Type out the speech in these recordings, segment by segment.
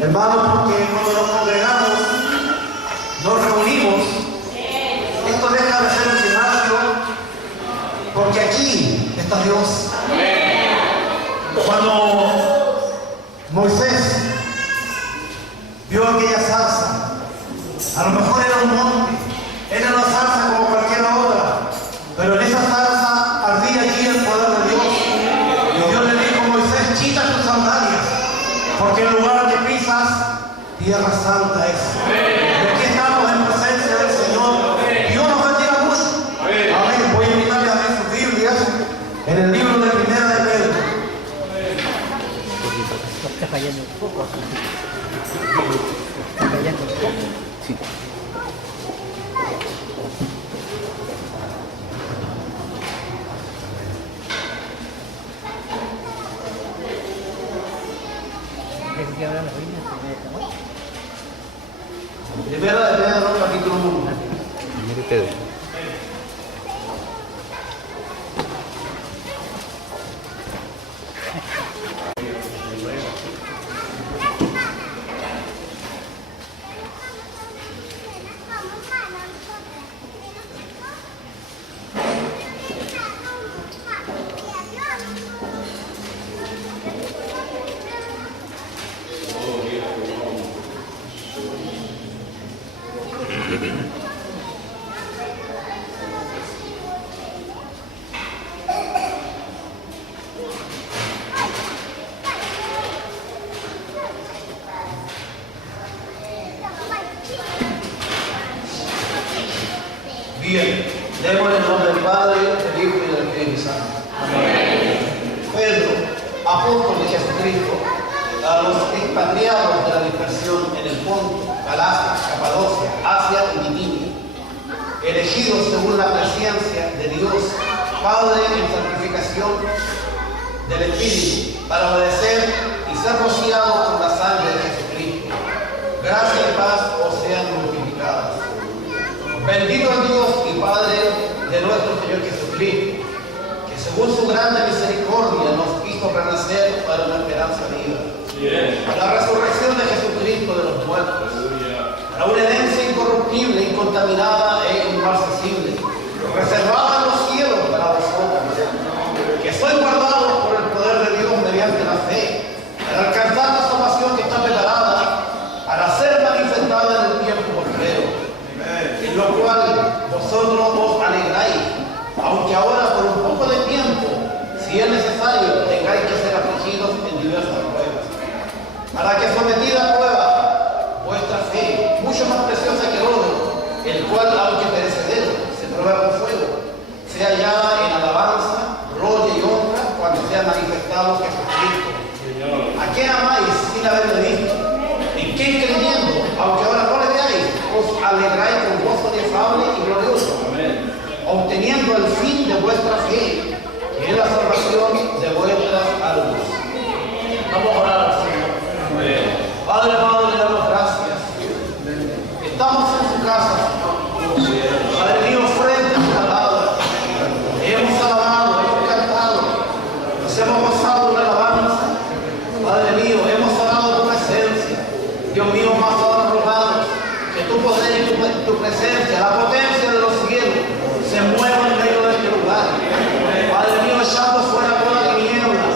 Hermanos, porque cuando nos congregamos, nos reunimos, esto deja de ser un gimnasio, porque aquí está Dios. Cuando Moisés vio aquella zarza, a lo mejor era un monte, era una zarza como cualquier otra, pero en esa zarza ardía allí el poder de Dios. Y Dios le dijo: Moisés, quita tus sandalias, porque el lugar que pisas, tierra santa es. Y aquí estamos en presencia del Señor. Dios nos bendiga mucho. Amén. Voy a invitarle a ver sus Biblias en el libro de Primera de Pedro. Está fallando un poco. Está fallando un poco. Sí. Que ahora la Biblia Primera de Pedro, capítulo 1. Primera de Pedro. Bien, leemos en el nombre del Padre, del Hijo y del Espíritu Santo. Amén. Pedro, apóstol de Jesucristo, a los expatriados de la dispersión en el Ponto, Galacia, Capadocia, Asia y Bitinia, elegidos según la presencia de Dios, Padre en santificación del Espíritu, para obedecer y ser rociados con la sangre de Jesucristo. Gracia y paz os sean multiplicadas. Bendito es Dios y Padre de nuestro Señor Jesucristo, que según su grande misericordia nos hizo renacer para una esperanza viva, para la resurrección de Jesucristo de los muertos, para una herencia incorruptible, incontaminada e inmarcesible, reservada en los cielos para vosotros, que sois guardados por el poder de Dios mediante la fe, para alcanzar la salvación que está preparada para ser manifestada en el tiempo postrero, en lo cual vosotros os alegráis, aunque ahora por un poco de tiempo, si es necesario, tengáis que ser afligidos en diversas pruebas, para que sometida a prueba vuestra fe, mucho más preciosa que el oro, el cual, aunque perecedero, se prueba con fuego, sea hallada en alabanza, gloria y honra cuando sea manifestado Jesucristo. ¿A qué amáis sin haberle visto? ¿En qué creyendo, aunque ahora no le veáis, os alegráis con gozo inefable y glorioso, obteniendo el fin de vuestra fe, que es la salvación de vuestras almas? Vamos a orar al Señor. Padre, Padre, le damos gracias. Estamos en su casa, Señor. Padre mío, frente a su palabra. Hemos alabado, hemos cantado, nos hemos gozado de la alabanza. Padre mío, hemos orado tu presencia. Dios mío, más ahora rogamos que tu poder y tu presencia, la potencia de los cielos, se mueva en medio de este lugar. Padre mío, echando fuera toda tiniebla,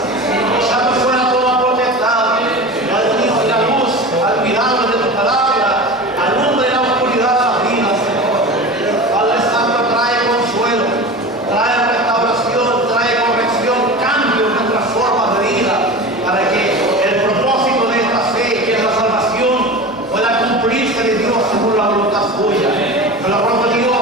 echando fuera toda potestad. Padre mío, y la luz, al mirar de tu palabra, alumbre la oscuridad de las vidas, Señor. Padre Santo, trae consuelo, trae restauración, trae corrección, cambio en nuestras formas de vida, para que el propósito de esta fe, que es la salvación, pueda cumplirse de Dios según la voluntad suya. Por la palabra de Dios,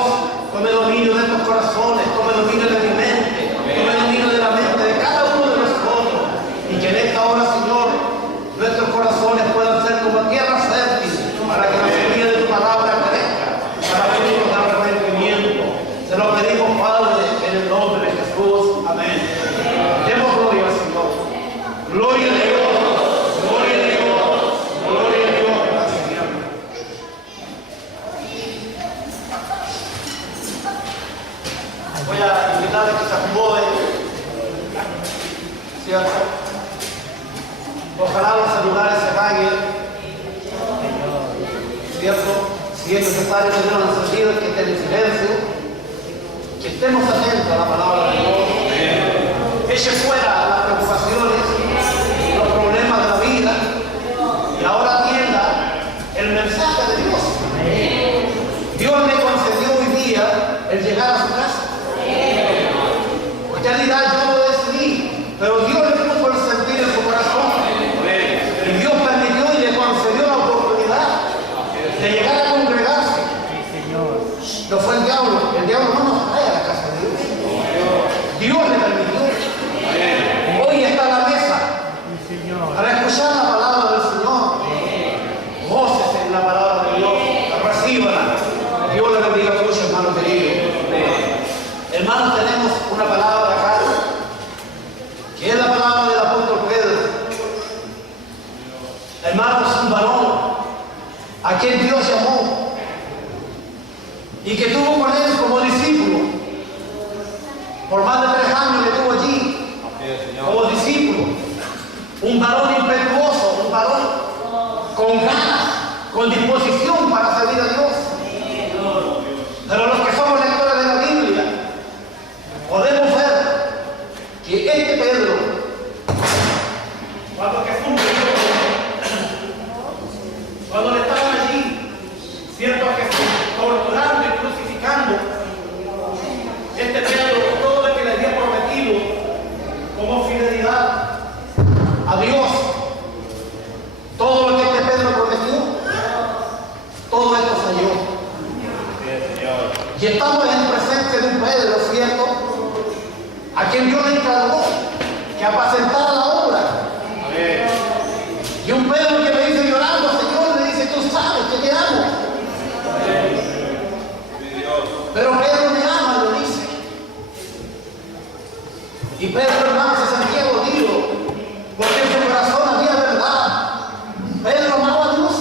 necesario tenerlo encendido, que estén en silencio, que estemos atentos a la palabra de Dios, eche fuera las preocupaciones, los problemas de la vida, y ahora atienda el mensaje de Dios. Dios le concedió hoy día el llegar a su casa. Usted dirá, yo lo decidí, pero Dios le puso el sentir en su corazón. Y Dios permitió y le concedió la oportunidad de llegar a congregarse. No fue el diablo no nos trae a la casa de Dios. Dios le permitió. Hoy está a la mesa para escuchar la palabra del Señor. Gócese en la palabra de Dios, recíbala. Dios le bendiga mucho, hermano querido. Hermanos, tenemos una palabra acá, que es la palabra del apóstol Pedro. Hermanos, un varón a quien Dios llamó y que tuvo con él como discípulo. Por más de 3 años le tuvo allí como discípulo. Un varón impetuoso, un varón con ganas, con disposición para servir a Dios. Pero los que somos lectores de la Biblia, podemos ver que este Pedro, cuando Jesús cuando le estaban allí, siendo a Jesús torturando y crucificando, este Pedro, todo lo que le había prometido como fidelidad a Dios, todo lo que este Pedro prometió, todo esto salió. Y estamos en presencia de un Pedro, ¿cierto? A quien Dios le encargó que apacentara la obra. Y un Pedro que le dice llorando, Señor, le dice, tú sabes que te amo. Pero Pedro me ama, lo dice. Y Pedro, hermano, se sentía dolido, porque en su corazón había verdad. Pedro amaba a Dios.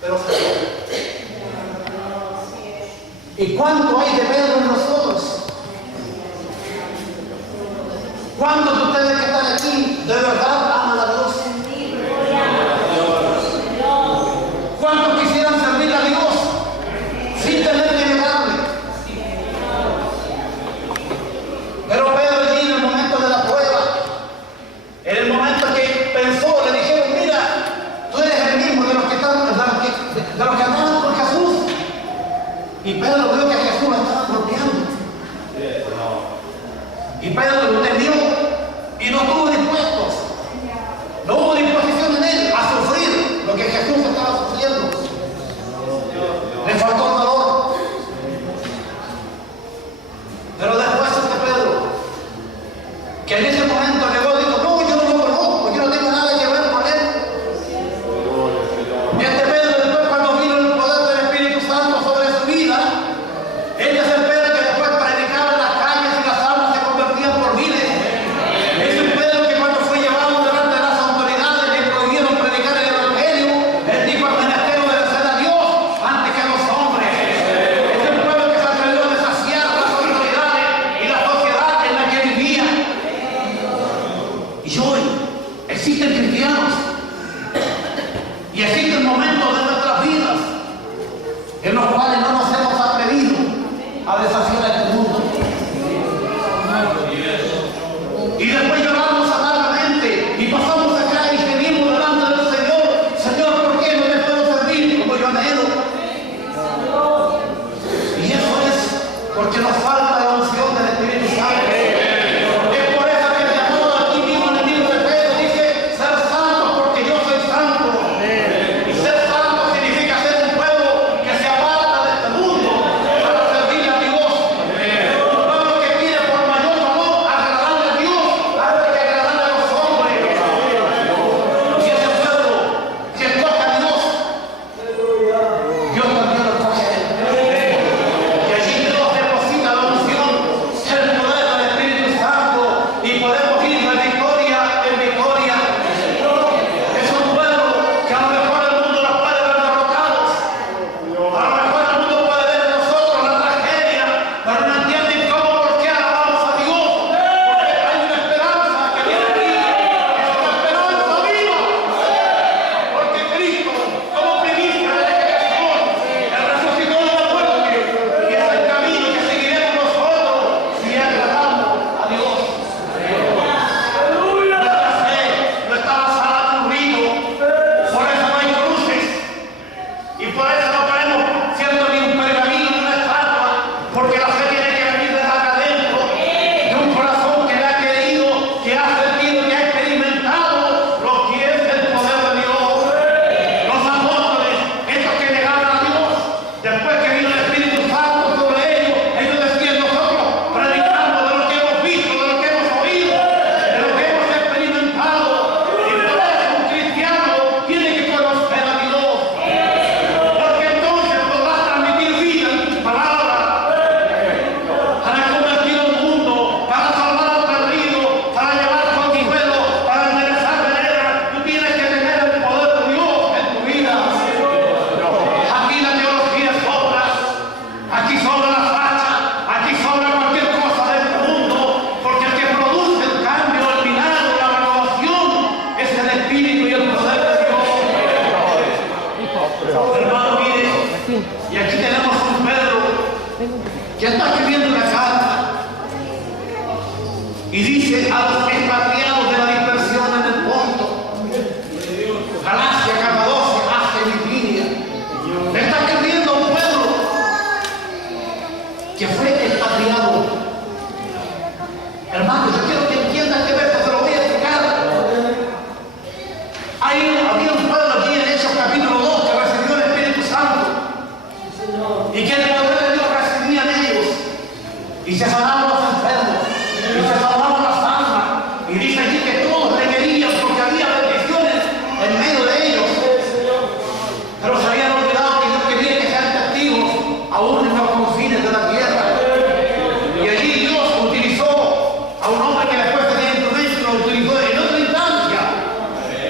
Pero ¿y cuánto hay de Pedro en nosotros? ¿Cuántos de ustedes que están aquí de verdad aman a Dios? ¿Cuántos quisieran servir a Dios sin tener que negarle? Pero Pedro allí en el momento de la prueba, en el momento que pensó, le dijeron, mira, tú eres el mismo de los que andaban con Jesús. Y Pedro vio que Jesús lo estaba golpeando. Y Pedro lo entendió y no tuvo dispuestos. No hubo disposición en él a sufrir lo que Jesús estaba sufriendo. Le faltó el valor. Pero después este Pedro, que en ese momento llegó y dijo, no, yo no lo conozco, yo no tengo nada que ver con él. Y este Pedro después, cuando vino el poder del Espíritu Santo sobre su vida, este es el Pedro que después predicaba en las calles y las almas se convertían por miles. Es un Pedro que cuando fue llevado delante de las autoridades le prohibieron predicar el Evangelio, él dijo al menester obedecer a Dios antes que a los hombres. Es un pueblo que se atrevió a desafiar las autoridades y la sociedad en la que vivía. Y hoy existen cristianos y existen momentos de nuestras vidas en los cuales no nos hemos atrevido a desafiar a este mundo. Y después lloramos amargamente y pasamos acá y gemimos delante del Señor. Señor, ¿por qué no te puedo servir como yo anhelo? Y eso es porque nos falta la unción del Espíritu Santo. Es por eso que el llamado aquí mismo en el libro de Pedro dice, ser santos porque yo soy santo. Y ser santo significa ser un pueblo que se aparta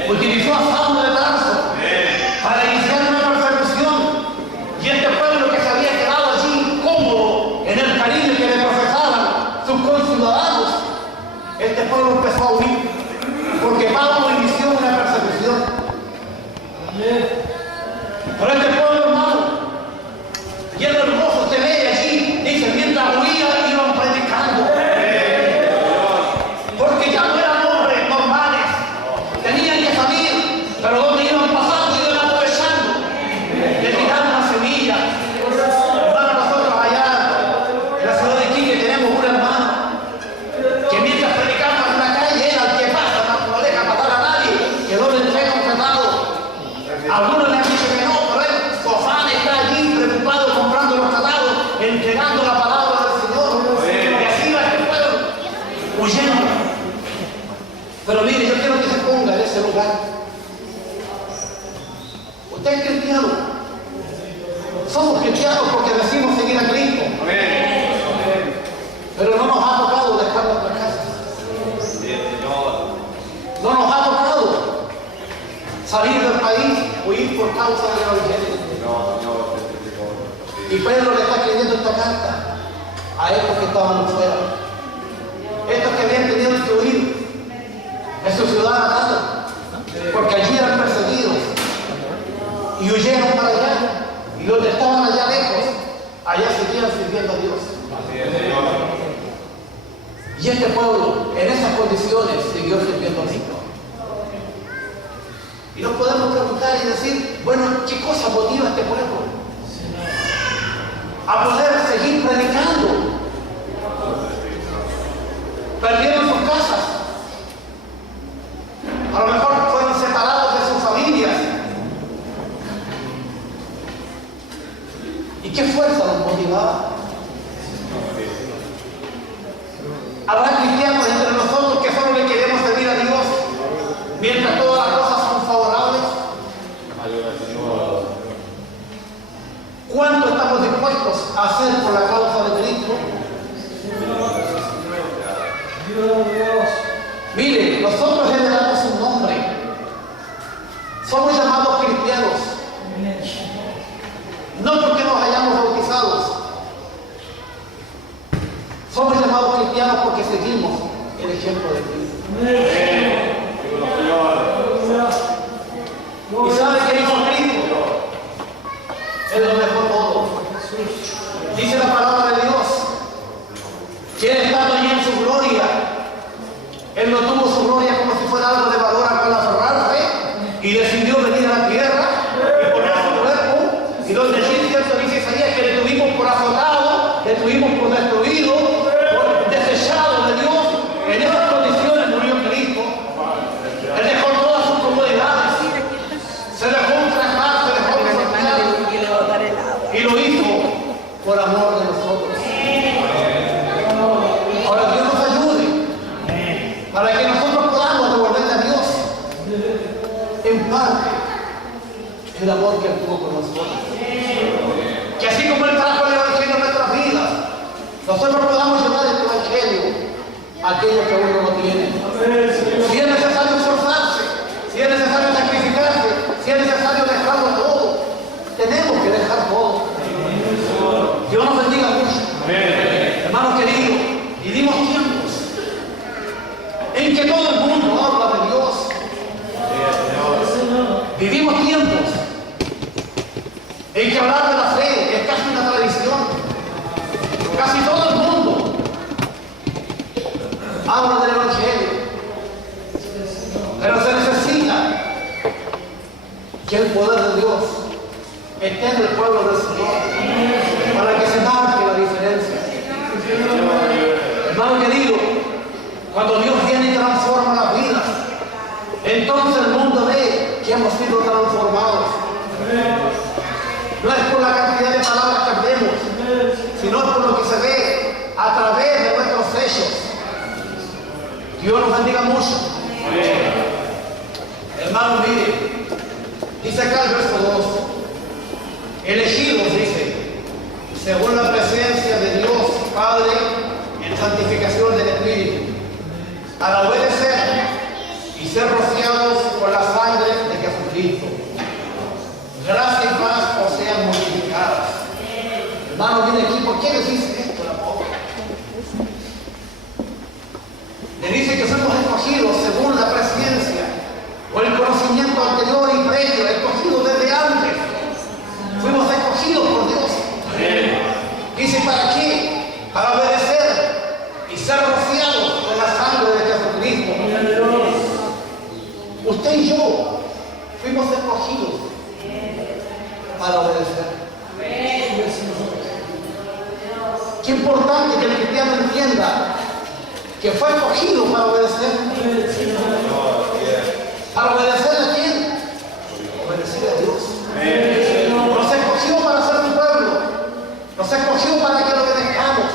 Utilizó a Saulo de Tarso para iniciar una persecución. Y este pueblo que se había quedado allí cómodo en el cariño que le profesaban sus conciudadanos, este pueblo empezó a huir porque Pablo inició una persecución. Pero este pueblo, hermano, lleno de gozo, se ve allí, dice, mientras huían iban predicando. Porque ya no eran hombres normales, tenían que salir, pero donde iban pasando iban aprovechando de tirar una semilla. Hermano, nosotros allá en la ciudad de Iquique tenemos un hermano que mientras predicamos en una calle, él al que pasa no deja matar a nadie, que no le entrega un tratado. Algunos le han dicho que no, pero él, su afán está allí preocupado comprando los tratados, entregando la palabra del Señor. Y así va este pueblo, huyendo. Pero mire, yo quiero que se ponga en ese lugar. Usted es cristiano. Somos cristianos porque decimos seguir a Cristo. Pero no nos ha tocado dejar nuestra casa. No nos ha tocado salir del país, huir por causa del Evangelio. Y Pedro le está escribiendo esta carta a estos que estaban afuera. Estos que habían tenido que huir de su ciudad natal, porque allí eran perseguidos y huyeron para allá, y los que estaban allá lejos, allá seguían sirviendo a Dios. Y este pueblo, en esas condiciones, siguió sirviendo a Dios. Y nos podemos preguntar y decir, bueno, ¿qué cosa motiva a este pueblo a poder seguir predicando? Perdieron sus casas. A lo mejor fueron separados de sus familias. ¿Y qué fuerza los motivaba? Habrá cristianos entre nosotros que solo le queremos servir a Dios mientras todas las cosas son favorables. ¿Cuánto estamos dispuestos a hacer por la causa de Cristo? Mire, nosotros heredamos un nombre. Somos llamados cristianos. No porque nos hayamos bautizados. Somos llamados cristianos porque seguimos el ejemplo de Cristo. ¿Y sabe qué hizo Cristo? Él lo dejó todo. Dice la palabra de Dios que Él estando allí en su gloria, Él no tuvo su gloria como si fuera algo de valor a cual aferrarse, y decidió venir a la tierra y poner su cuerpo, y donde allí cierto dice Isaías que le tuvimos por azotado, le tuvimos por destruido, por desechado de Dios. En esas condiciones murió Cristo. Él dejó todas sus comodidades, se dejó ultrajar, se dejó desafiar, y lo hizo por amor de nosotros. Ahora Dios nos ayude para que nosotros podamos devolverle a Dios en parte el amor que Él tuvo con nosotros. Que así como Él trajo el Evangelio a nuestras vidas, nosotros podamos llevar el Evangelio a aquellos que aún no lo tienen. Si es necesario esforzarse, si es necesario sacrificarse, si es necesario dejarlo todo, tenemos que dejar todo. Dios nos bendiga mucho. Hermanos queridos, vivimos tiempos en que todo el mundo habla de Dios. Vivimos tiempos en que hablar de la fe es casi una tradición. Casi todo el mundo habla del Evangelio. Pero se necesita que el poder de Dios esté en el pueblo del Señor para que se marque la diferencia. Hermano querido, cuando Dios viene y transforma las vidas, entonces el mundo ve que hemos sido transformados. No es por la cantidad de palabras que hablemos, sino por lo que se ve a través de nuestros hechos. Dios nos bendiga mucho. Hermano, mire, dice acá el verso 2, elegidos, dice, según la presencia de Dios Padre en santificación del Espíritu, para obedecer y ser rociados por la sangre Usted y yo fuimos escogidos para obedecer. Qué importante que el cristiano entienda que fue escogido para obedecer. ¿Para obedecer a quién? Obedecer a Dios. Nos escogió para ser su pueblo. Nos escogió para que lo obedezcamos.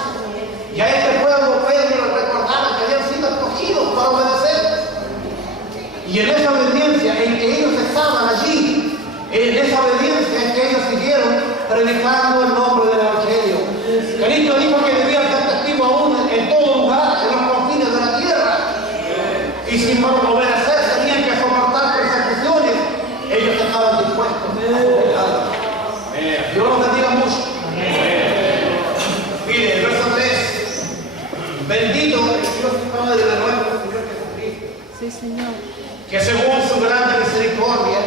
Y a este pueblo Pedro le recordaba que habían sido escogidos para obedecer. Y en esa obediencia en que ellos estaban allí, en esa obediencia en que ellos siguieron predicando el nombre del Evangelio. Cristo dijo que debían ser testigos aún en todo lugar, en los confines de la tierra. Y sin obedecer tenían que soportar persecuciones. Ellos estaban dispuestos a obedecer. Dios los bendiga mucho. Mire, el verso 3. Bendito es Dios y Padre de nuestro Señor Jesucristo. Sí, Señor. Que según su grande misericordia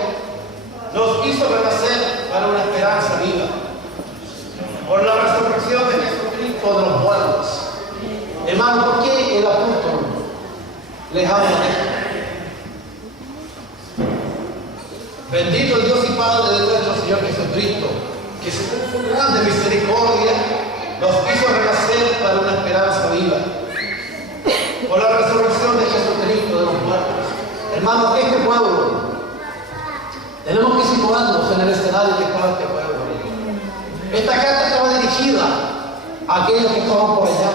nos hizo renacer para una esperanza viva por la resurrección de Jesucristo de los muertos. Hermano, ¿por qué el apóstol les habla de esto? Bendito el Dios y Padre de nuestro Señor Jesucristo, que según su grande misericordia nos hizo renacer para una esperanza viva por la resurrección de Jesucristo de los muertos. Hermanos, este pueblo, tenemos que situarnos en el escenario que estaba este pueblo. Esta carta estaba dirigida a aquellos que estaban por allá,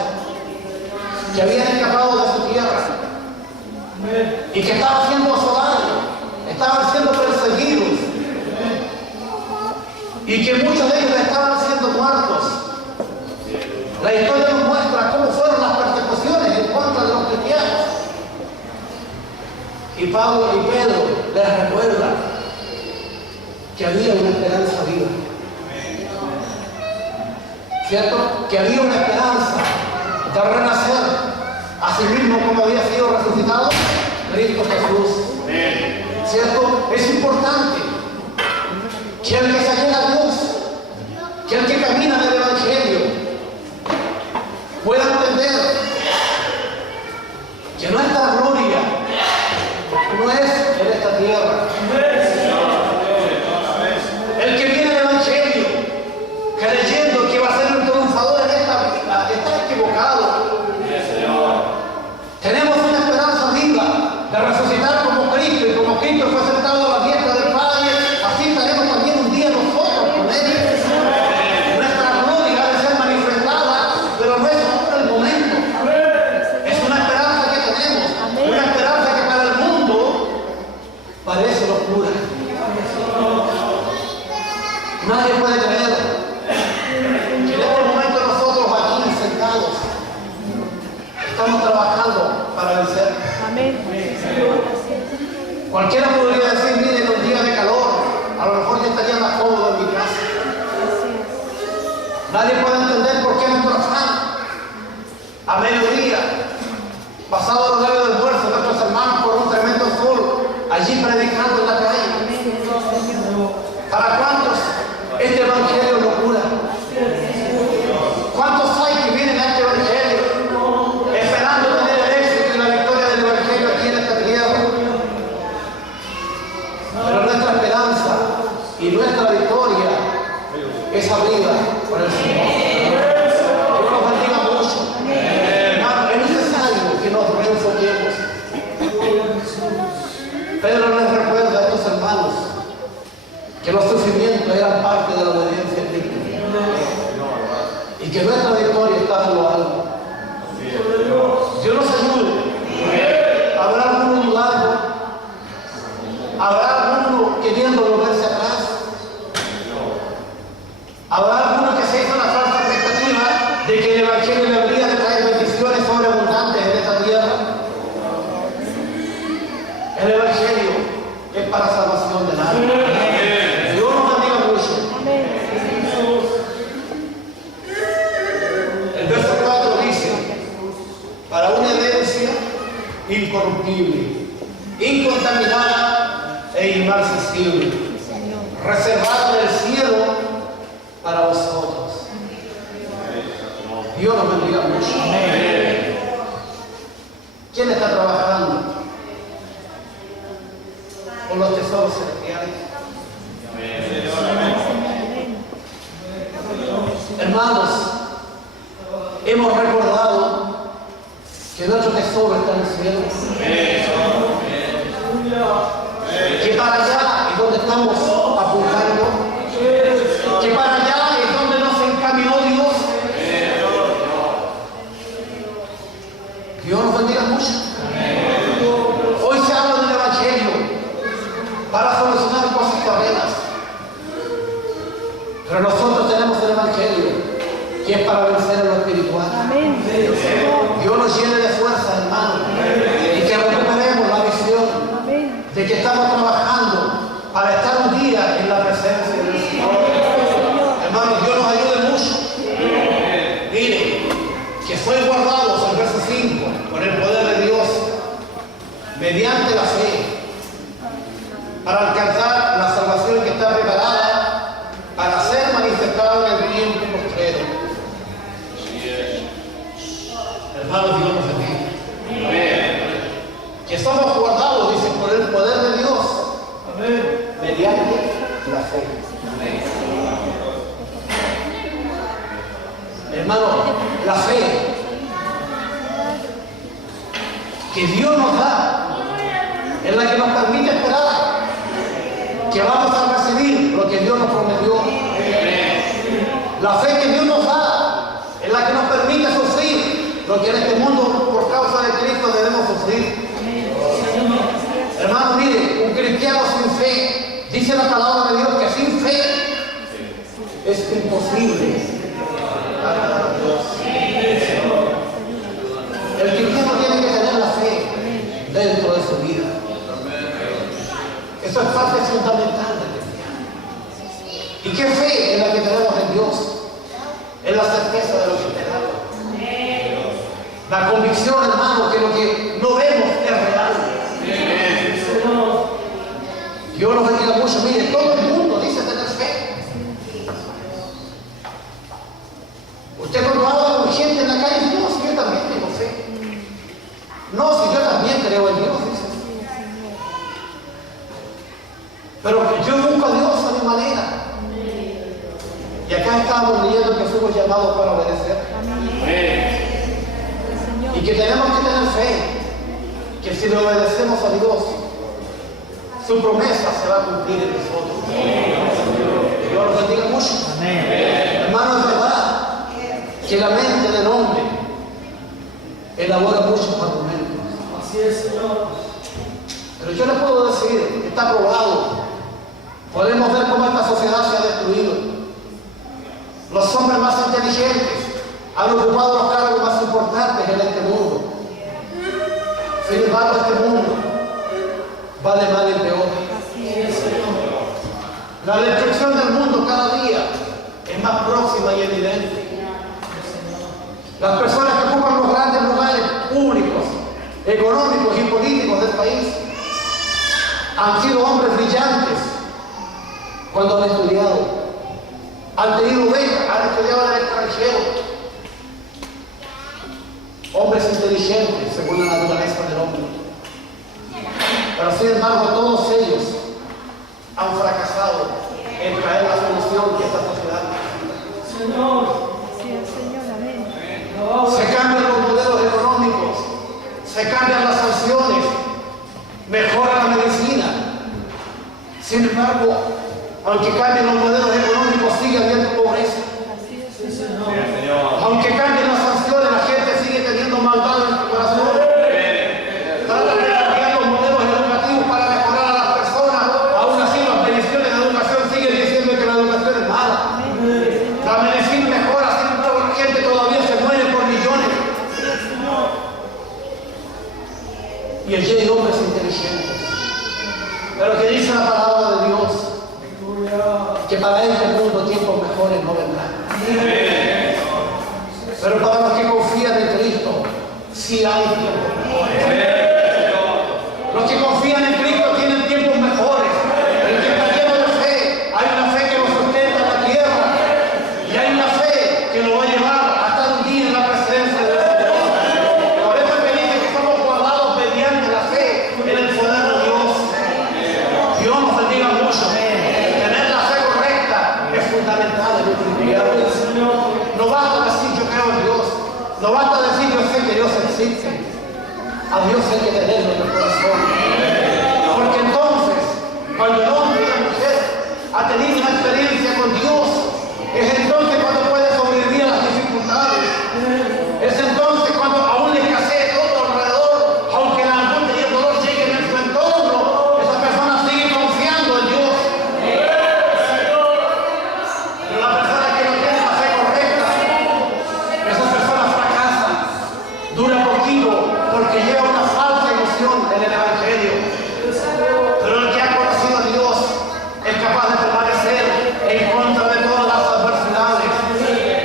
que habían escapado de su tierra y que estaban siendo asolados, estaban siendo perseguidos y que muchos de ellos estaban siendo muertos. La historia nos muestra cómo fueron las persecuciones en contra de los cristianos. Y Pablo y Pedro les recuerdan que había una esperanza viva. ¿Cierto? Que había una esperanza de renacer, así mismo como había sido resucitado Cristo Jesús. ¿Cierto? Es importante que el que se llega a Dios, que el que camina en el Evangelio, pueda entender que nuestra gloria no es en esta tierra. El que viene al Evangelio creyendo que va a ser un triunfador en esta vida está equivocado. Tenemos una esperanza viva de resucitar como Cristo, y como Cristo fue sentado a la diestra del Padre, así estaremos también un día nosotros con Él. Nuestra gloria ha de ser manifestada, pero no es ahora el momento. Es una esperanza que tenemos, una esperanza que para el mundo parece locura. Nadie puede creer que en este momento nosotros aquí sentados estamos trabajando para vencer. Amén. Cualquiera podría decir, miren, en un día de calor, a lo mejor yo estaría más cómodo en mi casa. Nadie puede entender por qué nuestro afán a mediodía, pasado el horario del almuerzo, nuestros hermanos por un tremendo sol, allí predicando en la calle. ¿Para cuántos este evangelio es locura? ¿Cuántos hay que vienen a este evangelio esperando tener el éxito y la victoria del evangelio aquí en esta tierra? Pero nuestra esperanza y nuestra victoria es abrida por el Señor. Dios nos bendiga mucho. Hermano, es necesario que nos reenfoquemos. Pedro les recuerda a estos hermanos que los sufrimientos eran parte de la obediencia a Cristo y que nuestra victoria está en lo alto. Dios nos ayude. Habrá alguno dudando, habrá alguno queriendo volverse atrás, habrá alguno que se hizo una falsa expectativa de que el Evangelio le habría de traer bendiciones sobreabundantes en esta tierra. El Evangelio es para salvación del alma. Dios nos bendiga mucho. El verso 4 dice, para una herencia incorruptible, incontaminada e inmarcesible, reservada en el cielo para vosotros. Dios nos bendiga mucho. ¿Quién está trabajando por los tesoros celestiales. Hermanos, hemos recordado que nuestro tesoro está en el cielo. Que para allá es donde estamos apuntando. Que para allá es donde nos encaminó Dios. Dios nos bendiga mucho. Hoy se habla del Evangelio para solucionar cosas terrenas. Pero nosotros tenemos el Evangelio que es para vencer en lo espiritual. Amén. Dios nos llene de fuerza, hermano, y que recuperemos la visión de que estamos trabajando para estar un día en la presencia del Señor. Hermano, Dios nos ayude mucho. Mire, que sois guardados, el verso 5, por el poder de Dios, mediante la fe, para alcanzar la salvación que está preparada para ser manifestada en el tiempo postrero. Hermanos, Dios nos bendiga. Que somos guardados, dice, por el poder de Dios. Mediante la fe. Hermano, la fe que Dios nos da es la que nos permite esperar que vamos a recibir lo que Dios nos prometió. La fe que Dios nos da es la que nos permite sufrir lo que en este mundo por causa de Cristo debemos sufrir. Hermano, mire, un cristiano sin fe, dice la palabra de Dios que sin fe es imposible agradar a Dios. El cristiano tiene que tener la fe dentro de su vida. Eso es parte fundamental del cristiano. ¿Y qué fe es la que tenemos en Dios? Es la certeza de lo que esperamos. La convicción, hermano, que lo que no vemos es real. Dios nos bendiga mucho. Mire, todo el mundo dice tener fe. Usted cuando habla con gente en la calle dice, no, si yo también tengo fe. No, si yo también creo en Dios, dice. Pero yo busco a Dios a mi manera. Y acá estamos leyendo que fuimos llamados para obedecer. Y que tenemos que tener fe, que si le obedecemos a Dios, su promesa se va a cumplir en nosotros. Dios nos bendiga mucho. Hermano, es verdad que la mente del hombre elabora muchos argumentos. Así es, Señor. Pero yo le puedo decir, está probado. Podemos ver cómo esta sociedad se ha destruido. Los hombres más inteligentes han ocupado los cargos más importantes en este mundo. Sin embargo, este mundo va de mal en peor. La destrucción del mundo cada día es más próxima y evidente. Las personas que ocupan los grandes lugares públicos, económicos y políticos del país han sido hombres brillantes cuando han estudiado, han tenido becas, han estudiado en el extranjero. Hombres inteligentes según la naturaleza del hombre. Pero sin embargo todos ellos han fracasado en traer la solución que esta sociedad necesita. Señor. Se cambian los modelos económicos, se cambian las sanciones, mejora la medicina. Sin embargo, aunque cambien los modelos económicos, sigue habiendo pobreza. Aunque cambien las sanciones, la gente sigue teniendo maldad en su corazón. Tratan de cambiar los modelos educativos para mejorar a las personas. Aún así, las mediciones de educación siguen diciendo que la educación es mala. La medicina mejora, sin embargo, la gente todavía se muere por millones. Y allí hay hombres inteligentes. Pero que dice la palabra de Dios, que para este mundo tiempos mejores no vendrán. Pero para los que confían en Cristo, sí hay tiempos mejores. Los que confían en Cristo tienen tiempos mejores. El que está lleno de fe, hay una fe que lo sustenta en la tierra. Y hay una fe que lo va a llevar a estar un día en la presencia del Señor. Por eso es que dice que somos guardados mediante la fe en el poder de Dios. No basta decir yo sé que Dios existe. A Dios hay que tenerlo en el corazón. Porque entonces, cuando el hombre y la mujer ha tenido una experiencia con Dios, es entonces cuando puede sobrevivir a las dificultades. Es entonces cuando aún le escasee todo alrededor, aunque la angustia y el dolor lleguen en su entorno, esa persona sigue confiando en Dios. Pero la persona que no tiene la fe correcta, esa persona fracasa, dura poquito, porque lleva una falsa ilusión en el Evangelio. Pero el que ha conocido a Dios es capaz de permanecer en contra de todas las adversidades.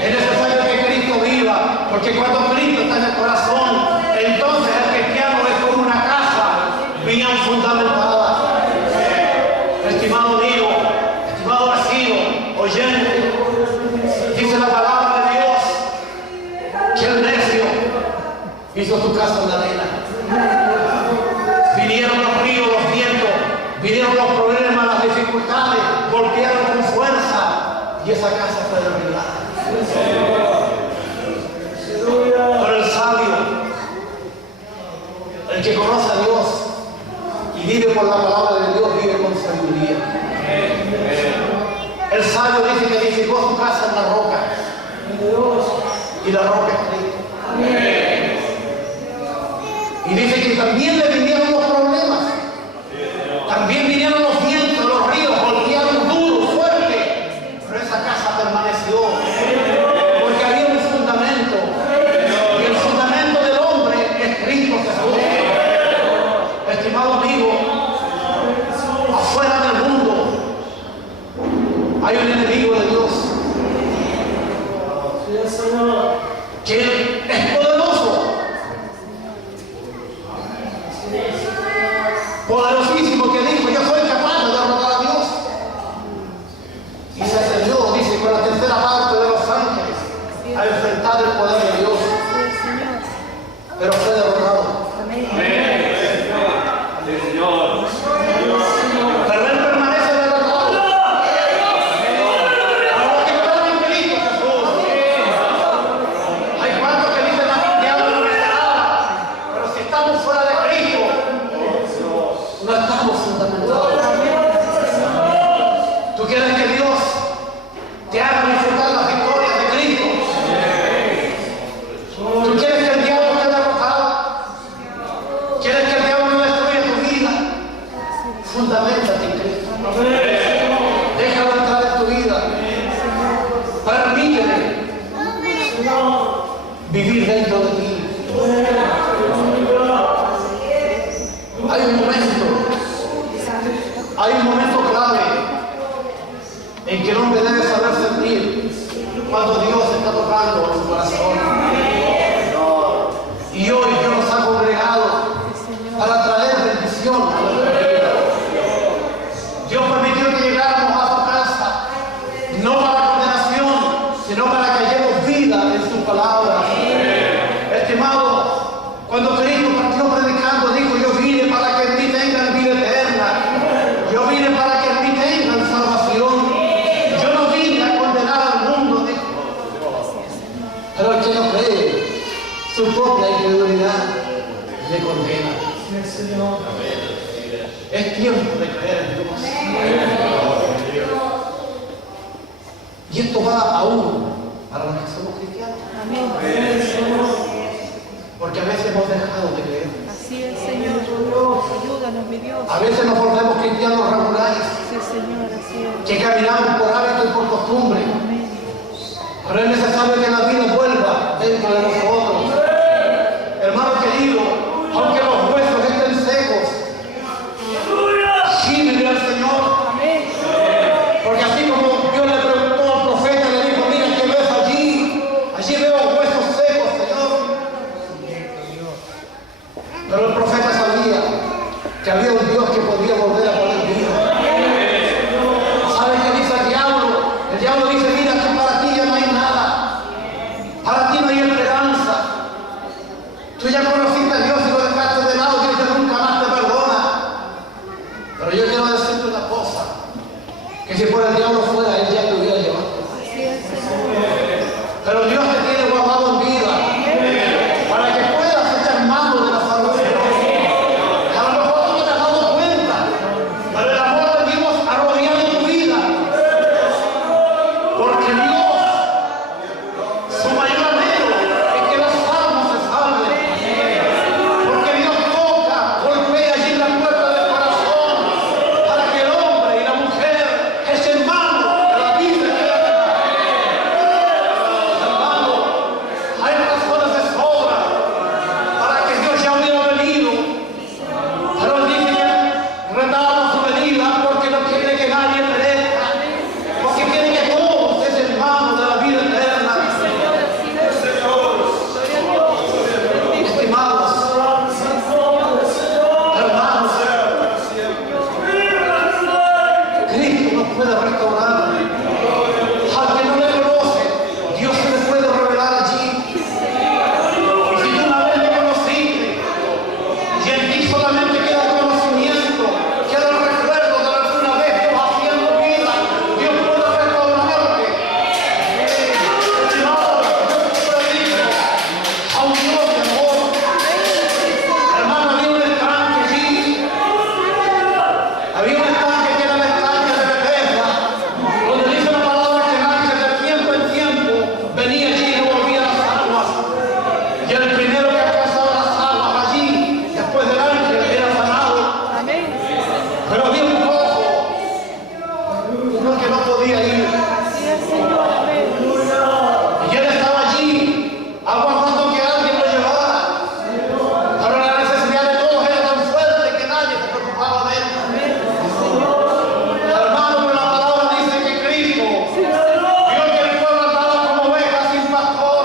Es necesario que Cristo viva, porque cuando Cristo está en el corazón, entonces el cristiano es como una casa bien fundamentada. Estimado amigo, estimado vecino, oyente, dice la palabra de Dios que el necio hizo su casa en la arena. Vinieron los ríos, los vientos, vinieron los problemas, las dificultades, golpearon con fuerza y esa casa fue derribada. Pero el sabio, el que conoce a Dios y vive por la palabra de Dios, vive con sabiduría. El sabio dice que edificó su casa en la roca y la roca es Cristo. Y dice que también le vinieron los problemas, también vinieron los vientos, los ríos, golpearon duro, fuerte, pero esa casa permaneció, porque había un fundamento, y el fundamento del hombre es Cristo Jesús. Estimado amigo, afuera del mundo hay un enemigo de Dios, que es poderoso, poderosísimo, que dijo yo soy capaz de derrotar a Dios, y se atrevió, dice, con la tercera parte de los ángeles a enfrentar el poder de Dios, pero fue derrotado. Pero él permanece derrotado. A los que están en Cristo Jesús. Hay cuantos que dicen a diablo no me será, pero si estamos fuera de Cristo, no estamos fundamentados. ¿Tú quieres que Dios te haga disfrutar las victorias de Cristo? ¿Tú quieres que el diablo te derrotado? ¿Quieres que el diablo no destruya tu vida? Fundamentate en Cristo. Déjalo entrar en tu vida. Permítele vivir dentro de ti. Hay un momento clave en que el hombre debe saber sentir cuando Dios está tocando en su corazón. Y hoy Dios nos ha congregado para traer bendición a nuestra vida. Dios permitió que llegáramos a su casa, no para condenación, sino para que hallemos vida en su palabra. Estimado, cuando Cristo partió predicando, dijo, yo vine para que en mí tengan vida eterna. Yo vine para que en mí tengan salvación. Yo no vine a condenar al mundo, dijo. Pero el que no cree, su propia incredulidad le condena. Es tiempo de creer en Dios. Y esto va aún para los que somos cristianos. Porque a veces hemos dejado de creer. Así es, Señor. Ayúdanos, mi Dios. A veces nos volvemos cristianos regulares, Sí, Señor, así es. que caminamos por hábito y por costumbre. Amén. Pero es necesario que la vida vuelva dentro de nosotros. Hermano querido, aunque los huesos estén secos, gímele al Señor. Amén. Porque así como Dios le preguntó al profeta, le dijo, mira, ¿qué ves allí? Allí veo huesos secos, Señor. Pero el profeta sabía que había un Dios que podía volver a poner vida. ¿Sabe qué dice el diablo? El diablo dice, mira, que para ti ya no hay nada. Para ti no hay esperanza. Tú ya conociste a Dios y lo dejaste de lado, Dios ya nunca más te perdona. Pero yo quiero decirte una cosa, que si por el diablo fuera, él ya te hubiera llevado. Así es, Señor. Pero Dios te tiene guardado en vida. puede restaurar. Al que no le conoce, Dios se le puede revelar allí. Y si tú una vez le conociste, y en ti solamente queda el conocimiento, queda el recuerdo de alguna vez Dios haciendo vida, Dios puede restaurarte. No, yo predico a un Dios de amor. Hermano, había un estanque allí. Había un estanque que era el estanque de Bethesda, donde dice la palabra que el ángel de tiempo en tiempo venía allí y devolvía las almas. Y el primero que alcanzaba las almas allí, después del ángel, era sanado. Amén. Pero había un cojo, uno que no podía ir. Así es, Señor. Amén. Y él estaba allí, aguardando que alguien lo llevara. Pero la necesidad de todos era tan fuerte que nadie se preocupaba de él. Hermano, pero la palabra dice que Cristo vio que el pueblo andaba como ovejas sin pastor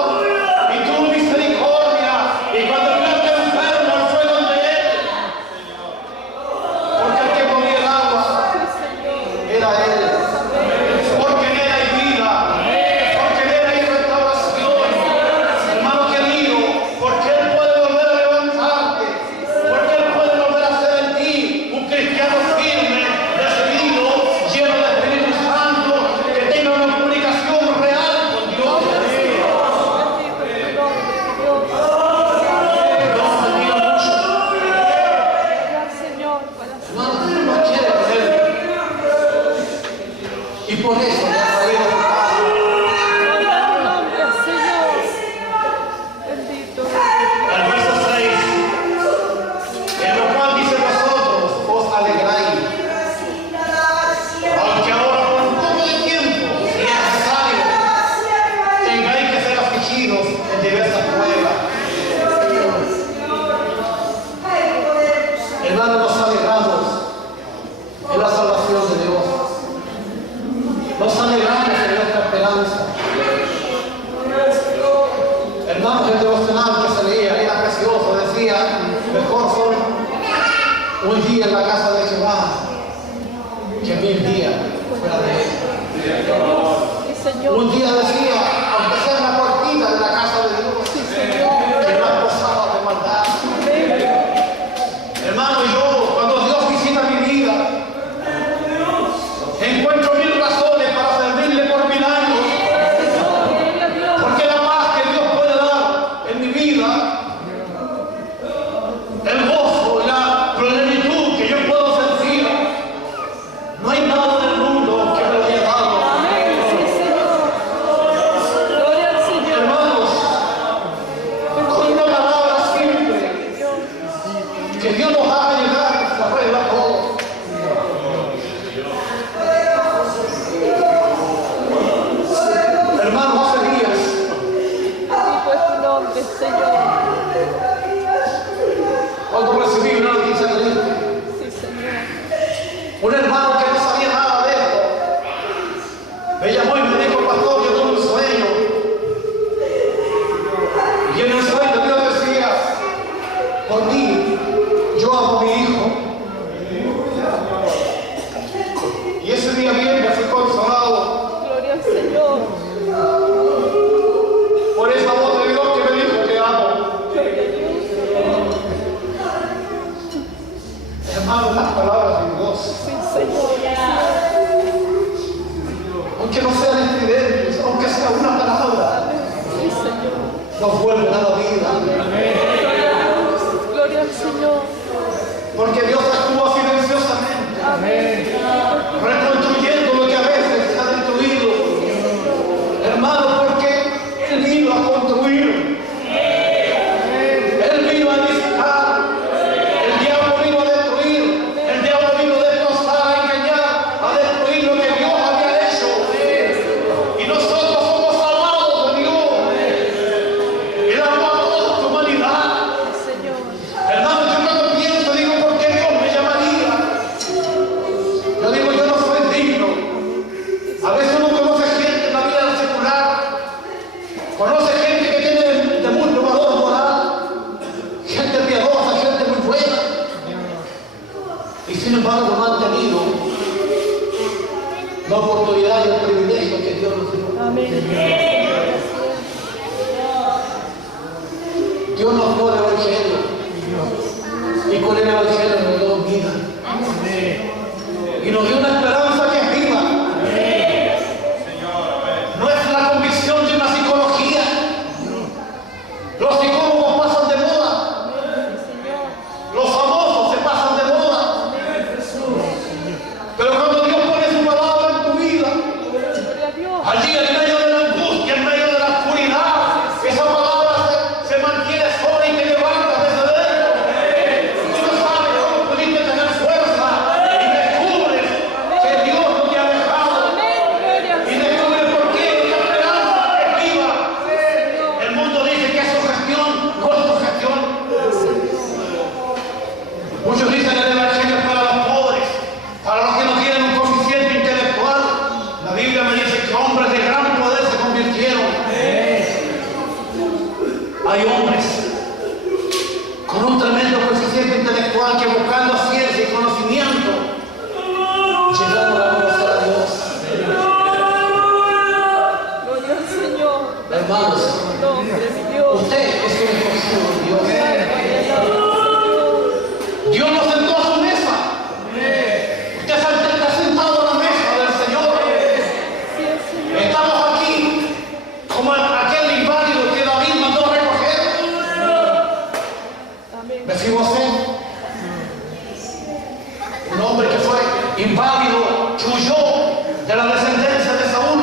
y tuvo misericordia. Y cuando vio que el enfermo, él fue donde él. Porque el que ponía el agua era él. Porque en él hay vida. Porque en él hay restauración. Hermano querido, porque él puede volver a levantarte. Porque él puede volver a hacer en ti un cristiano firme, decidido, lleno del Espíritu Santo, que tenga una comunicación real con Dios. Dios te mira mucho. Hermano, tú no quieres creer. Y por eso le ha traído a tu casa. El verso 6, en lo cual dice vosotros os alegráis, aunque ahora por un poco de tiempo, si es necesario, tengáis que ser afligidos en diversas pruebas. Hermanos, nos alegramos en la salvación de Dios. Nos alegramos en nuestra esperanza. Hermanos, el devocional que se leía era precioso. Decía, mejor son un día en la casa de Jehová que 1000 días fuera de él. Un día decía, aunque sea en la puertita de la casa de Dios, que no hay posada de maldad. Hermano, yo, cuando Dios visita mi vida, encuentro 1000 razones para servirle por 1000 años. Porque la paz que Dios puede dar en mi vida, el gozo, la plenitud que yo puedo sentir, no hay nada en el mundo que me lo haya dado. Hermanos, con una palabra simple, que Dios nos haga llegar, se arregla todo. Hermanos, hace días, cuando recibí una noticia triste, un hermano que no sabía nada de esto, me llamó y me dijo, pastor, yo tuve un sueño. Y en el sueño Dios decía, por mí, yo amo a mi hijo. Y ese día viernes fui consolado Gloria al Señor. por esa voz de Dios que me dijo, te amo. Hermano, las palabras de Dios, Sí, Señor. aunque no sean estridentes, aunque sea una palabra, Sí, Señor. nos vuelven a la vida. Gloria al Señor. Porque Dios actúa silenciosamente, reconstruyendo lo que a veces se ha destruido. Hermano, porque Él vino a construir. Él vino a edificar. El diablo vino a destruir. El diablo vino a destrozar, a engañar, a destruir lo que Dios había hecho. Y nosotros somos amados de Dios. Él amó a toda su humanidad. Señor. Hermano, yo cuando pienso, digo, ¿por qué Dios me llamó? la oportunidad y el privilegio que Dios nos dio. Amén. Dios nos dio el Evangelio y con el Evangelio nos dio vida y nos dio una esperanza que es viva. No es la convicción de una psicología. Los psicólogos pasan de moda, los famosos se pasan de moda, pero cuando Dios pone su palabra en tu vida, Gloria a Dios. allí en medio de la angustia, en medio de la oscuridad, esa palabra se mantiene sola y te levanta desde dentro. Tú no sabes cómo pudiste tener fuerza y descubres que Dios no te ha dejado Amén. Gloria al y Señor. descubres por qué esa esperanza es viva. El mundo dice que es su gestión, no es tu gestión. Muchos dicen el Evangelio es para los pobres, para los que no tienen un coeficiente intelectual. La Biblia me dice que hombres de gran poder se convirtieron. Hay hombres con un tremendo coeficiente intelectual que buscando ciencia y conocimiento llegaron a conocer a Dios. Gloria al Señor. Hermanos, Nombre de Dios. usted es un escogido de Dios. Señor. Dios nos sentó a su mesa. Usted está sentado a la mesa del Señor. Sí, el Señor. Estamos aquí como aquel inválido que David mandó recoger. Amén. Mefibosé, un hombre que fue inválido, que huyó de la descendencia de Saúl.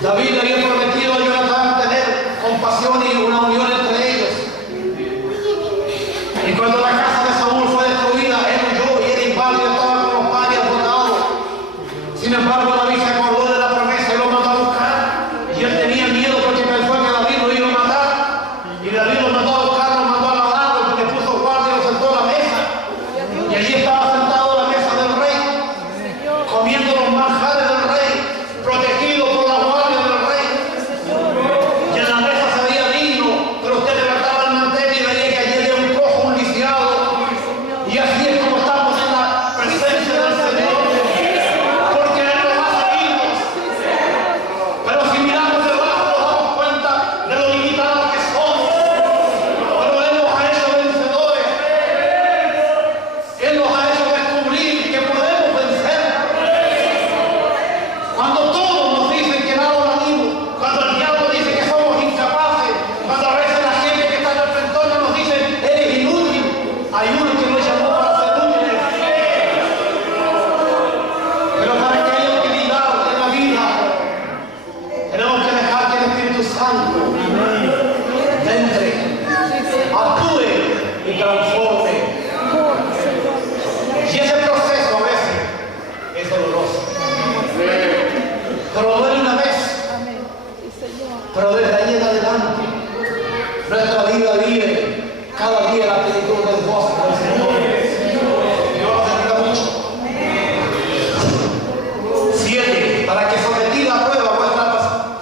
David le había prometido a Jonatán tener compasión y una unión entre ellos. Y cuando la casa de Saúl fue destruida, él huyó y era inválido, estaba con los padres botados. Sin embargo, David se acordó de la promesa y lo mandó a buscar. Y él tenía miedo porque pensó que David lo iba a matar. Y David lo mandó a buscar, lo mandó a lavarlo, le puso guardia y lo sentó a la mesa. Y allí estaba sentado a la mesa del rey, comiendo los manjares del rey, protegido por la guardia del rey. Y en la mesa se veía digno, pero usted levantaba el mantel y veía que allí había un cojo, un lisiado. Y así es como estamos en la presencia del Señor, porque Él nos hace dignos. Pero si miramos debajo nos damos cuenta de lo limitados que somos. Pero Él nos ha hecho vencedores. Él nos ha hecho descubrir que podemos vencer. Cuando todos nos dicen que nada venimos, cuando el diablo dice que somos incapaces, cuando a veces la gente que está en nuestro entorno nos dice, eres inútil, hay uno que nos llamó para ser útiles. Pero para que haya utilidad en la vida, tenemos que dejar que el Espíritu Santo entre, actúe y transforme. Y ese proceso a veces es doloroso. Pero duele una vez, Amén. Sí, Señor. pero desde ahí en adelante, nuestra vida vive cada día la plenitud del gozo del Señor. Dios nos ayuda mucho. 7. Para que sometida a prueba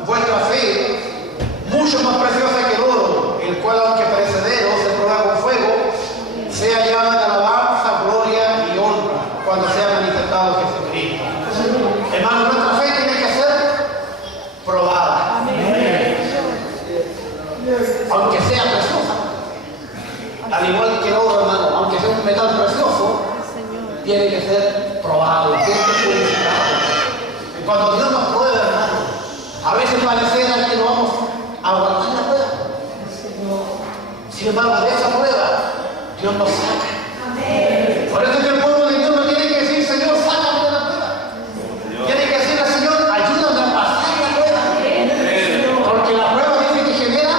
vuestra fe, mucho más preciosa que el oro, el cual aunque perecedero se prueba con fuego, sea hallada en alabanza, gloria y honra cuando sea manifestado Jesucristo. Hermano, nuestra fe tiene que ser probada, aunque sea preciosa. Al igual que el oro, hermano, aunque sea un metal precioso, Señor. tiene que ser probado, tiene que ser purificado. Y cuando Dios nos prueba, hermano, a veces pareciera que no vamos a aguantar la prueba. Sin embargo, de esa prueba, Dios nos saca. Por eso es que el pueblo de Dios no tiene que decir, Señor, sácame de la prueba. Tiene que decirle al Señor, ayúdame a pasar la prueba. Porque la prueba dice que genera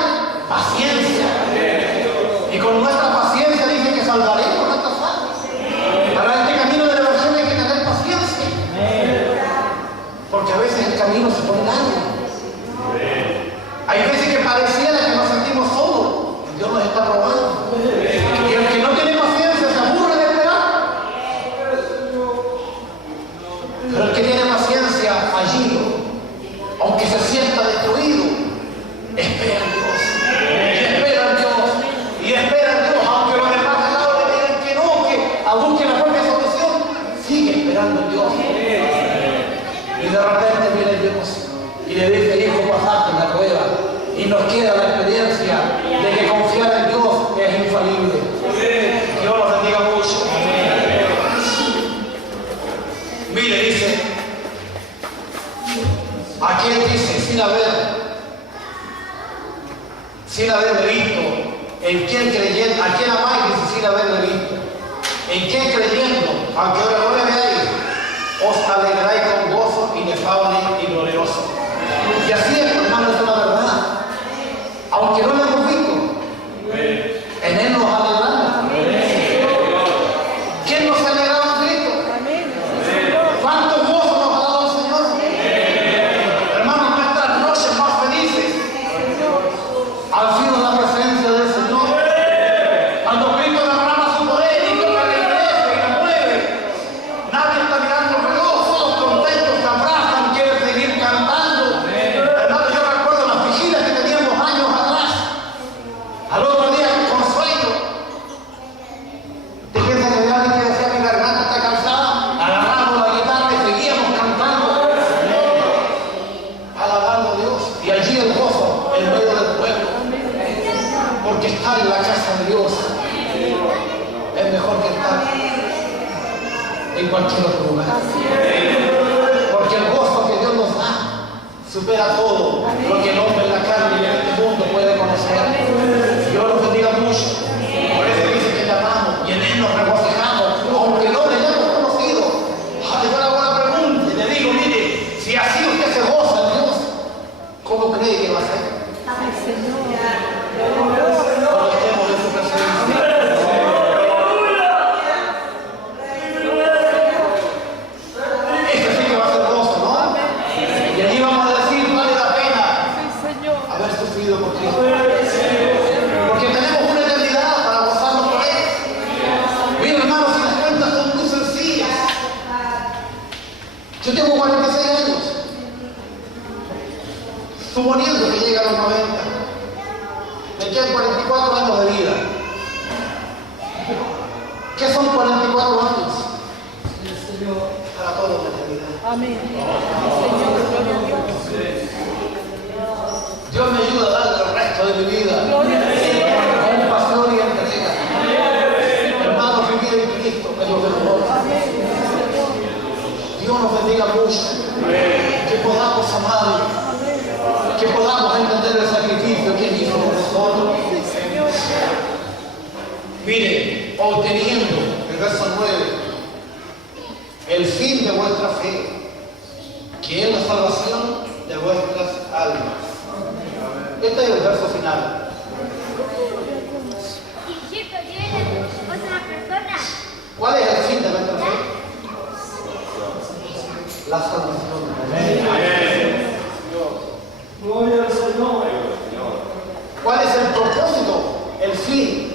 paciencia. Y con nuestra paciencia dice que salvaremos nuestras almas. Para este camino del Evangelio hay que tener paciencia. Porque a veces el camino se pone largo. Hay veces que pareciera que nos sentimos solos. Dios nos está probando. Y el que no tiene paciencia se aburre de esperar. Pero el que tiene paciencia fallido, aunque se sienta destruido, espera en Dios. Y espera en Dios. Y espera en Dios. Aunque los demás al lado le digan que no, que busquen la propia solución, sigue esperando en Dios. Y de repente viene Dios y le dice, hijo, pasaste la prueba. Y nos queda la experiencia de que confiar en Dios es infalible. Dios los bendiga mucho. Mire, dice, aquí dice, sin haberle visto, en quién creyendo, a quién amáis, dice, sin haberle visto, en quién creyendo, aunque ahora no le veáis, os alegráis con gozo inefable y glorioso. Y así es, hermano, es la verdad. Aunque no lo hemos visto, en Él nos alegramos. ¿Quién nos ha alegrado en Cristo? ¿Cuánto gozo nos ha dado el Señor? Hermanos, nuestras noches más felices han sido la presencia del Señor. Cuando Cristo derrama su poder y toca la iglesia y la mueve, nadie está mirando el reloj, todos contentos, se abrazan, quieren seguir cantando. Hermano, yo recuerdo las vigilias que teníamos años atrás. Al otro día, con sueño, te piensas que alguien que decía mi garganta está cansada, agarramos la guitarra y seguíamos cantando, alabando a Dios. Y allí el gozo en medio del pueblo, porque estar en la casa de Dios es mejor que estar en cualquier otro lugar. Porque el gozo que Dios nos da supera todo lo que el hombre en la carne y en este mundo puede conocer. Dios nos bendiga mucho. Por eso dice que le amamos y en Él nos regocijamos, aunque no le hayamos conocido. Yo le hago una pregunta y le digo, mire, si así usted se goza en Dios, ¿cómo cree que va a ser? Cuando estemos en su presencia. Este sí que va a ser gozo, ¿no? Y allí vamos a decir, vale la pena haber sufrido por Cristo. Porque tenemos una eternidad para gozarnos por Él. Mira, hermanos, si las cuentas son muy sencillas. Yo tengo 46 años. Suponiendo que llega a los 90. Me quedan 44 años de vida. ¿Qué son 44 años? Para toda la eternidad. Amén. Señor, gloria a Dios. Dios me ayuda a darle el resto de mi vida Gloria al Señor. con pasión y entrega. Hermanos, vivir en Cristo es lo que nos honra. Amén. Señor. Dios nos bendiga mucho. Que podamos amar, que podamos entender el sacrificio que Él hizo por nosotros. Sí, Señor. Mire, obteniendo, el verso 9, el fin de vuestra fe, que es la salvación de vuestras almas. Este es el verso final. ¿Cuál es el fin de nuestra fe? La salvación. Gloria al Señor. ¿Cuál es el propósito? El fin.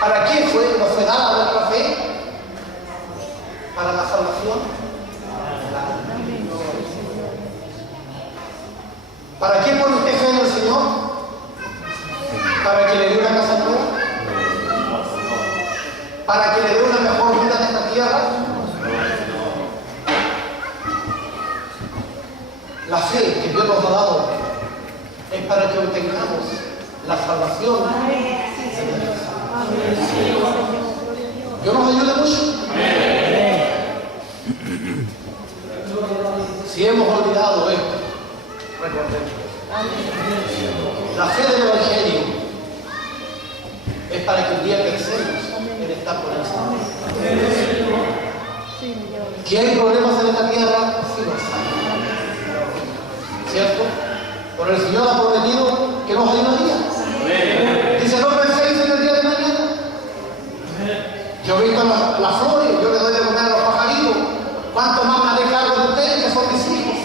¿Para qué nos fue dada nuestra fe? Para la salvación. ¿Para qué pone usted fe en el Señor? ¿Para que le dé una casa nueva? ¿Para que le dé una mejor vida en esta tierra? La fe que Dios nos ha dado es para que obtengamos la salvación. Dios nos ayude mucho. Si hemos olvidado esto, recordemos. La fe del Evangelio es para que un día pensemos en estar por encima. Que hay problemas en esta tierra, sí los hay. ¿Cierto? Pero el Señor ha prometido que nos ayudaría. Dice, no penséis en el día de mañana. Yo he visto las flores, yo le doy de comer a los pajaritos. ¿Cuánto más me haré cargo de ustedes que son mis hijos?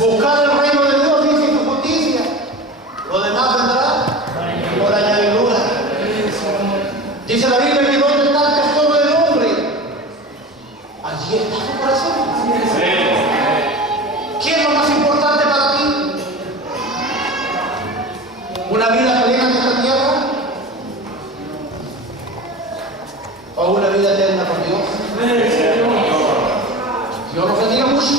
Buscar el reino de Dios, dice, y su justicia. Lo demás vendrá por añadidura. Dice la Biblia que donde está el tesoro del hombre, allí está su corazón. ¿Qué es lo más importante para ti? ¿Una vida plena en esta tierra? ¿O una vida eterna con Dios? Dios nos bendiga mucho.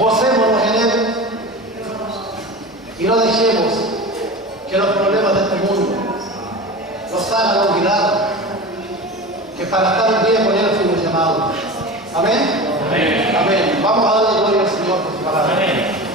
Gocémonos en Él y no dejemos que los problemas de este mundo nos hagan olvidar que para estar bien con Él fuimos llamados. Amén. Amén. Vamos a darle gloria al Señor por su palabra. Amén.